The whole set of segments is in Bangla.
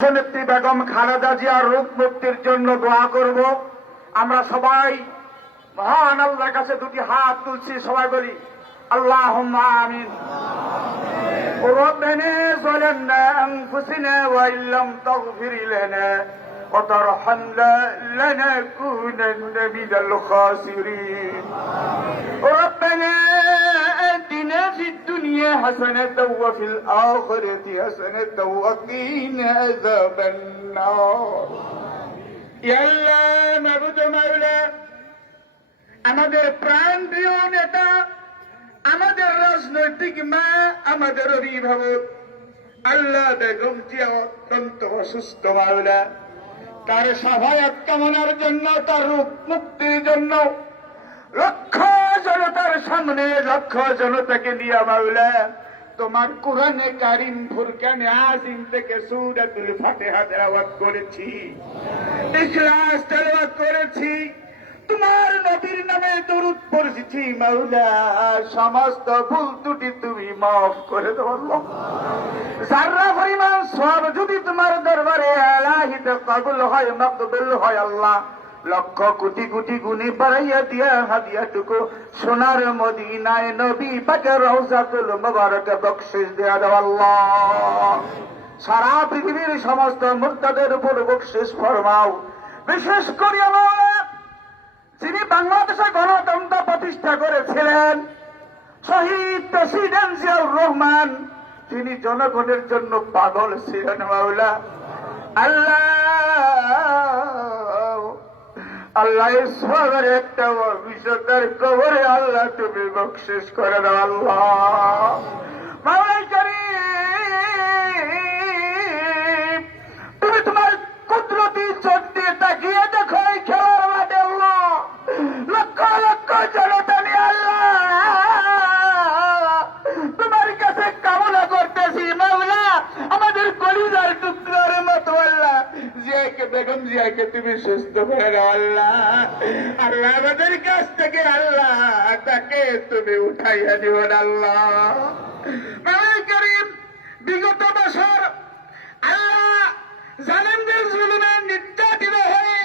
নেত্রী বেগম খালেদা জিয়ার রোগ মুক্তির জন্য দোয়া করব। আমরা সবাই মহান আল্লাহর কাছে দুটি হাত তুলছি, সবাই বলি আল্লাহুম্মা আমিন। ربنا ظلمنا أنفسنا وإن لم تغفر لنا وترحمنا لنكونن من الخاسرين. ربنا آتنا في الدنيا حسنة وفي الآخرة حسنة وقنا عذاب النار. يا الله মাবুদ মাওলা, আমাদের প্রাণ প্রিয় নেতা, আমাদের রাজনৈতিক মা, আমাদের অভিভাবক আল্লাহ বেগম জিয়া অত্যন্ত অসুস্থ মাওলা, তার সাফায়াত কামনার জন্য, তার রোগ মুক্তির জন্য লক্ষ জনতার সামনে লক্ষ জনতাকে নিয়ে মাওলা তোমার কোরআনে কারিম ফুরকানে আজিম থেকে সূরাতুল ফাতিহা তেলাওয়াত করেছি, ইখলাস তেলাওয়াত করেছি, তোমার নবীর নামে দরুদ পড়েছি মাওলা। সমস্ত ভুল ত্রুটি তুমি মাফ করে দাও আল্লাহ। যারা পরিমাণ সওয়াব যদি তোমার দরবারে ইলাহিতে কবুল হয়, মকবুল হয় আল্লাহ, লক্ষ কোটি কোটি গুণে বাড়াইয়া দিয়া হাদিয়াটুকু সোনার মদিনায় নবী পাকের রওজাতুল মুবারকে বকশিশ দেয়া দাও আল্লাহ। সারা পৃথিবীর সমস্ত মুর্তাদের উপর বকশিশ ফরমাও। বিশেষ করে মাওলা, যিনি বাংলাদেশে গণতন্ত্র প্রতিষ্ঠা করেছিলেন, শহীদ প্রেসিডেন্ট জিয়াউর রহমান, তিনি জনগণের জন্য পাগল ছিলেন মাওলা। আল্লাহ ইসলামের একটা ভবিষ্যতের কবরে আল্লাহ তুমি বকশিশ করে দাও আল্লাহ। মাওলা কারীম, তুমি তোমার কুদরতি চোখ দিয়ে তাকিয়ে দেখো এই খেলার মাঠে আল্লাহ, লক্ষ লক্ষ জনতা নিয়ে আল্লাহ তোমার কাছে কামনা করতেছি মাওলা, আমাদের কলিজার টুকরার মতো আল্লাহ জিয়াকে, বেগম জিয়াকে তুমি সুস্থ করে দাও আল্লাহ। আল্লাহ আমাদের কাছ থেকে আল্লাহ তাকে তুমি উঠাইয়া দিও আল্লাহ। মাওলা কারীম, বিগত বছর আল্লাহ জালেমদের জুলুমে নির্যাতিত হয়ে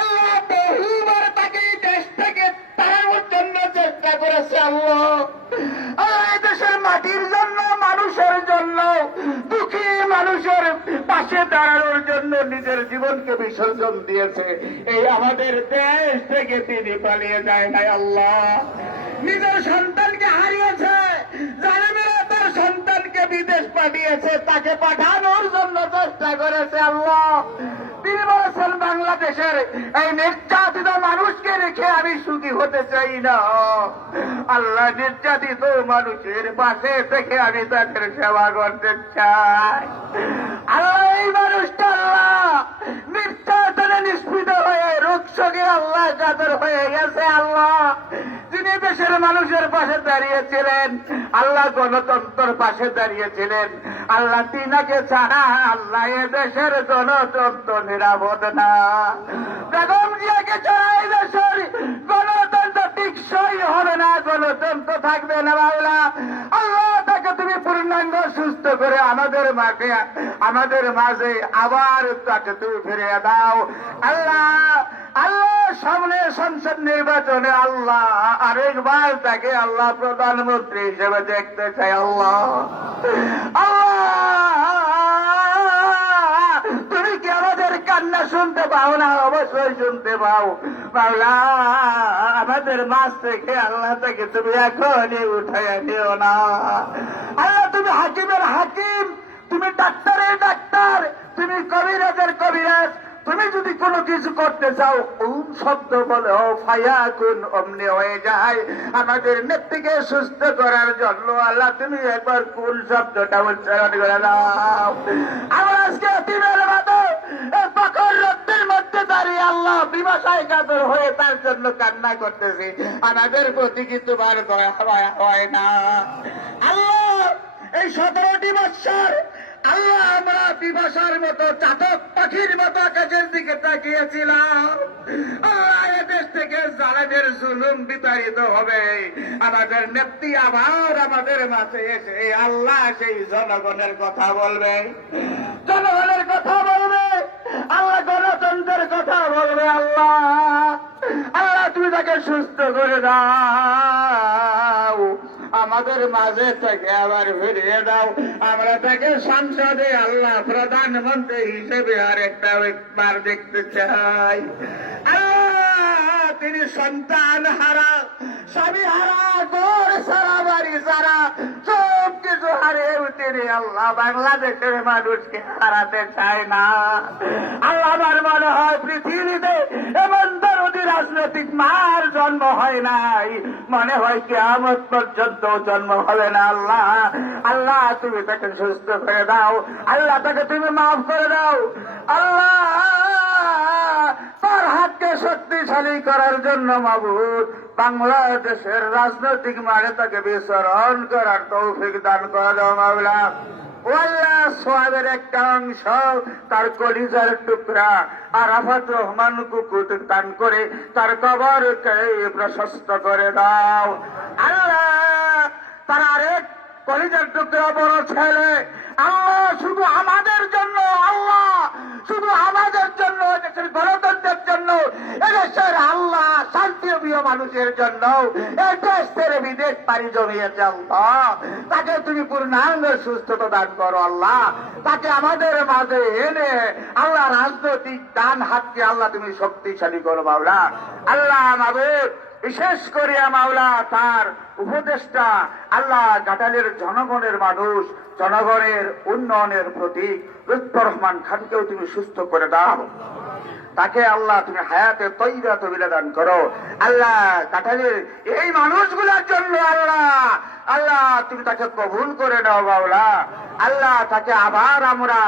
আল্লাহ বহুবার তাকে দেশ থেকে তাড়ানোর জন্য চেষ্টা করেছে আল্লাহ। এই দেশের মাটির জন্য, মানুষের জন্য, দুঃখী মানুষের পাশে দাঁড়ানোর জন্য নিজের জীবনকে বিসর্জন দিয়েছে। এই আমাদের দেশ থেকে তিনি পালিয়ে যায় নাই আল্লাহ। নিজের সন্তানকে হারিয়েছে, জালেমেরা তার সন্তানকে বিদেশ পাঠিয়েছে, তাকে পাঠানোর জন্য চেষ্টা করেছে আল্লাহ। তিনি বলেছেন বাংলাদেশের এই নির্যাতিত মানুষকে রেখে আমি সুখী হতে চাই না আল্লাহ। নির্যাতিত মানুষের পাশে থেকে আমি তাদের সেবা করতে চাই আল্লাহ। এই মানুষটা আল্লাহ নির্যাতনে নিষ্পৃত হয়ে রোগশোকে আল্লাহ কাতর হয়ে গেছে আল্লাহ। যিনি দেশের মানুষের পাশে দাঁড়িয়েছিলেন আল্লাহ, গণতন্ত্রের পাশে দাঁড়িয়েছিলেন আল্লাহ, তিনাকে ছাড়া আল্লাহ এ দেশের গণতন্ত্র নিরাপদ না। বেগম জিয়াকে ছাড়া এই দেশের গণতন্ত্র টিকসই হবে না, গণতন্ত্র থাকবে না মাওলা। আল্লাহ তাকে তুমি পূর্ণাঙ্গ সুস্থ করে আমাদের মাঝে, আমাদের মাঝে আবার তাকে তুমি ফিরিয়ে দাও আল্লাহ। আল্লাহ সামনে সংসদ নির্বাচনে আল্লাহ আরেকবার তাকে আল্লাহ প্রধানমন্ত্রী হিসেবে দেখতে চাই আল্লাহ। আল্লাহ তুমি কি আমাদের কান্না শুনতে পাও না? অবশ্যই শুনতে পাও মাওলা। আমাদের মাঝ থেকে আল্লাহ তাকে তুমি এখনই উঠাইয়া নিও না আল্লাহ। তুমি হাকিমের হাকিম, তুমি ডাক্তারের ডাক্তার, তুমি কবিরাজের কবিরাজ। তুমি যদি কোনো কিছু করতে চাও কোন শব্দ বলে ফায়াকুন, অমনি হয়ে যায়। আমাদের নেত্রীকে সুস্থ করার জন্য আল্লাহ তুমি একবার কোন শব্দটা উচ্চারণ করে দাও। আমরা আজকে দিনের মতো তখন রক্তের মধ্যে দাঁড়িয়ে আল্লাহ বিমর্ষায় কাতর হয়ে তার জন্য কান্না করতেছি। আমাদের প্রতি কি তোমার দয়া হয় না আল্লাহ? এই 17টি বৎসর আল্লাহ আমরা বিভাষার মতো চাতক পাখির মতো আকাশের দিকে তাকিয়েছিলাম। আল্লাহ এদেশ থেকে জালেমের জুলুম বিতাড়িত হবে, আমাদের নেত্রী আবার আমাদের মাঝে এসে আল্লাহ সেই জনগণের কথা বলবে, জনগণের কথা বলবে, আল্লাহ গণতন্ত্রের কথা বলবে। আল্লাহ আল্লাহ তুমি তাকে সুস্থ করে দাও, আমাদের মাঝে থেকে আবার ফিরিয়ে দাও, আমরা তাকে সংসদে আল্লাহ প্রধানমন্ত্রী হিসেবে আর একবার দেখতে চাই। আল্লাহ তিনি সন্তান হারা, স্বামী হারা, ঘর সারা, বাড়ি সারা, সব কিছু হারিয়ে তিনি আল্লাহ বাংলাদেশের মানুষকে হারাতে চায় না। আল্লাহ আমার মনে হয় পৃথিবীতে এমন দরদি রাজনৈতিক মার জন্ম হয় নাই, মনে হয় কিয়ামত পর্যন্ত জন্ম হবে না। আল্লাহ আল্লাহ তুমি তাকে সুস্থ করে দাও, আল্লাহ তাকে তুমি মাফ করে দাও। আল্লাহ তার হাতকে শক্তিশালী করার জন্য মাবুদ বাংলাদেশের রাজনৈতিক মাঠে তাকে বিচরণ করার তৌফিক দান করে দাও মাওলা। আল্লাহ সোয়াবের একটা অংশ তার কলিজার টুকরা আরাফাত রহমান কুকুট দান করে তার কবরকে প্রশস্ত করে দাও। আল্লাহ তার আরেক কলিজার টুকরা বড় ছেলে আল্লাহ শুধু আমাদের জন্য, আল্লাহ শুধু আমাদের জন্য, দেশের গণতন্ত্রের জন্য, এদেশের আল্লাহ শান্তিপ্রিয় মানুষের জন্য এই দেশ ছেড়ে বিদেশ পাড়ি জমিয়েছে। আল্লাহ তাকে তুমি পূর্ণাঙ্গ সুস্থতা দান করো। আল্লাহ তাকে আমাদের মাঝে এনে আল্লাহ রাজনৈতিক ডান হাতকে আল্লাহ তুমি শক্তিশালী করো মাওলা। আল্লাহ মাবুদ বিশেষ করে মাওলা তার উপদেষ্টা আল্লাহ ঘাটালের জনগণের মানুষ, জনগণের উন্নয়নের প্রতীক লুৎফর রহমান খানকেও তুমি সুস্থ করে দাও, তাকে আল্লাহ তুমি হায়াতে তৈবা তবিলা দান করো। আল্লাহ কাঠালের এই মানুষগুলোর জন্য আল্লাহ আল্লাহ তুমি তাকে কবুল করে নাও মাওলা। আল্লাহ তাকে আবার আমরা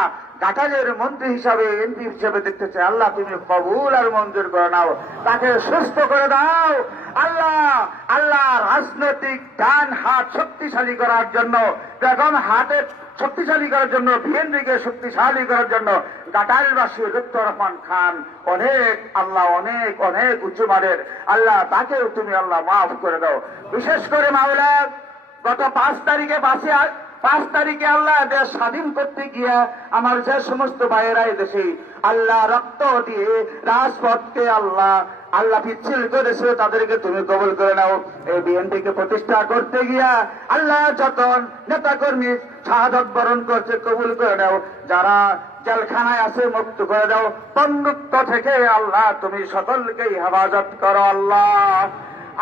কাঠালের মন্ত্রী হিসাবে, এমপি হিসাবে দেখতে চাই, আল্লাহ তুমি কবুল আর মঞ্জুর করে নাও, তাকে সুস্থ করে দাও। আল্লাহ আল্লাহ রাজনৈতিক ডান হাত শক্তিশালী করার জন্য, বেগম হাতের শক্তিশালী করার জন্য, বিএনপিকে শক্তিশালী করার জন্য ঘাটালবাসী লুৎফর রহমান খান অনেক আল্লাহ অনেক অনেক উচ্চমানের, আল্লাহ তাকেও তুমি আল্লাহ মাফ করে দাও। বিশেষ করে মাওলা গত 5 তারিখে আল্লাহ দেশ স্বাধীন করতে গিয়া আমার যে সমস্ত ভাইয়েরা দেশে আল্লাহ রক্ত দিয়ে রাজপথকে আল্লাহ আল্লাহ পিচ্ছিল করেছে, তাদেরকে তুমি কবুল করে নাও। এই বিএনপিকে প্রতিষ্ঠা করতে গিয়া আল্লাহ যত নেতা কর্মী শাহাদত বরণ করছে কবুল করে নাও, যারা জেলখানায় আছে মুক্ত করে দাও, বন্ধুত্ব থেকে আল্লাহ তুমি সকলকেই হেফাজত করো। আল্লাহ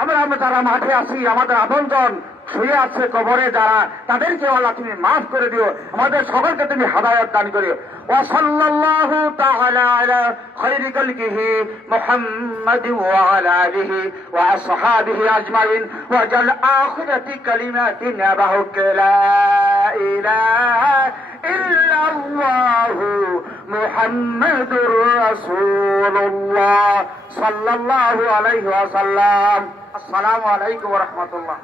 আমরা যারা মাঠে আছি, আমাদের আপনজন শুয়ে আছে কবরে যারা, তাদেরকে আল্লাহ তুমি মাফ করে দিও, আমাদের সকলকে তুমি হেদায়েত দান করিও। ওয়া সাল্লাল্লাহু তাআলা আলা খায়রি খালকিহি মুহাম্মাদিন ওয়া আলা আলিহি ওয়া আসহাবিহি আজমাইন ওয়া জাল আখিরাতি কালিমাতিনা বাহুকা লা ইলাহা ইল্লাল্লাহু মুহাম্মাদুর রাসূলুল্লাহ সাল্লাল্লাহু আলাইহি ওয়া সাল্লাম। আসসালামু আলাইকুম ওয়া রাহমাতুল্লাহ।